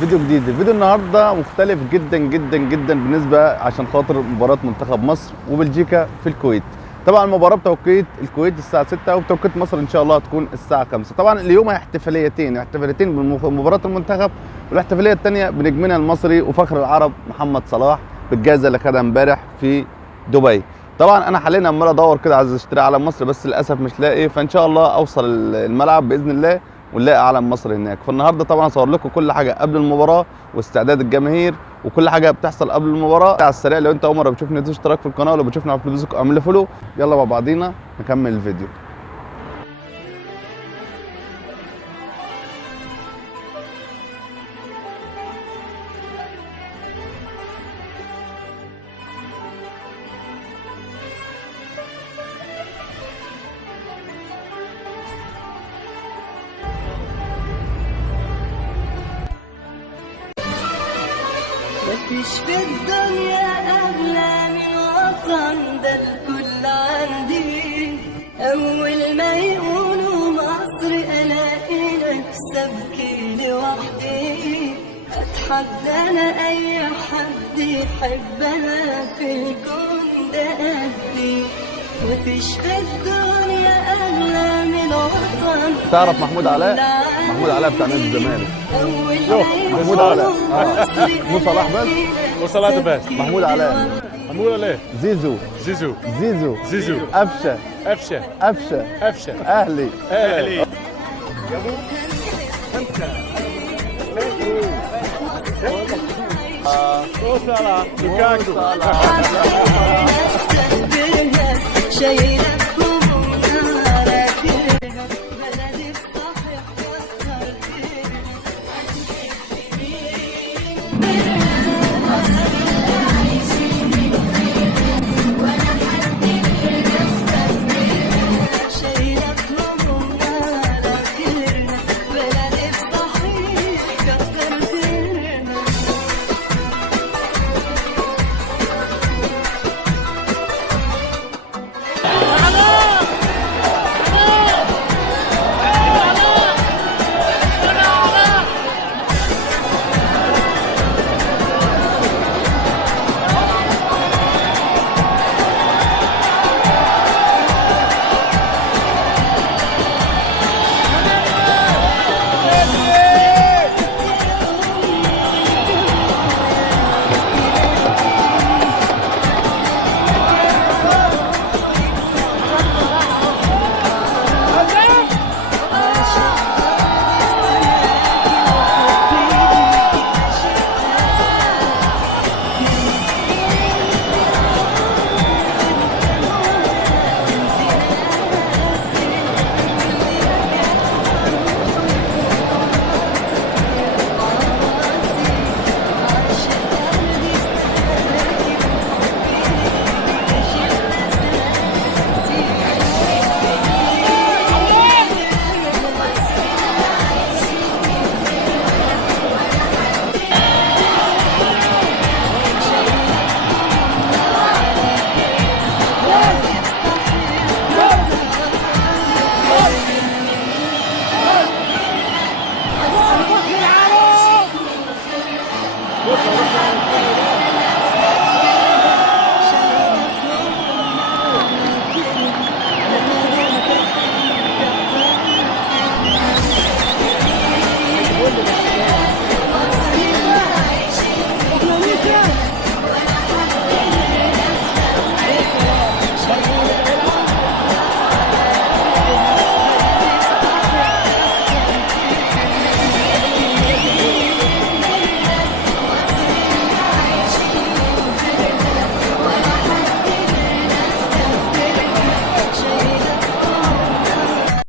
فيديو جديد. الفيديو النهارده مختلف جدا جدا جدا بالنسبه عشان خاطر مباراه منتخب مصر وبلجيكا في الكويت. طبعا المباراه بتوقيت الكويت الساعه 6 وبتوقيت مصر ان شاء الله هتكون الساعه 5. طبعا اليوم احتفاليتين بمباراه المنتخب، والاحتفاليه الثانيه بنجمنا المصري وفخر العرب محمد صلاح بالجائزه اللي خدها امبارح في دبي. طبعا انا حاليا عمال ادور كده عايز اشتري علم مصر بس للاسف مش لاقي، فان شاء الله اوصل الملعب باذن الله ونلاقي علم مصر هناك. فالنهارده طبعا اصور لكم كل حاجه قبل المباراه واستعداد الجماهير وكل حاجه بتحصل قبل المباراه على السريع. لو انت اول مره بتشوفني اشتراك في القناه، ولو بتشوفني على الفيسبوك اعمل فولو. يلا مع بعضينا نكمل الفيديو. مفيش في الدنيا أغلى من وطن، ده الكل عندي. أول ما يقولوا مصر ألاقي نفسي أبكي لوحدي. أتحدى أنا أي حد يحبنا في الكون ده قدي. مفيش في الدنيا أغلى من وطن. تعرف محمود علاء؟ محمود علاء بتاع نادي الزمالك. محمود علاء مو صلاح بس؟ مو صلاح بس. محمود علاء. محمود علاء. زيزو زيزو. زيزو زيزو. قفشه قفشه. قفشه قفشه. اهلي اهلي. صلاح لوكاكو شايلة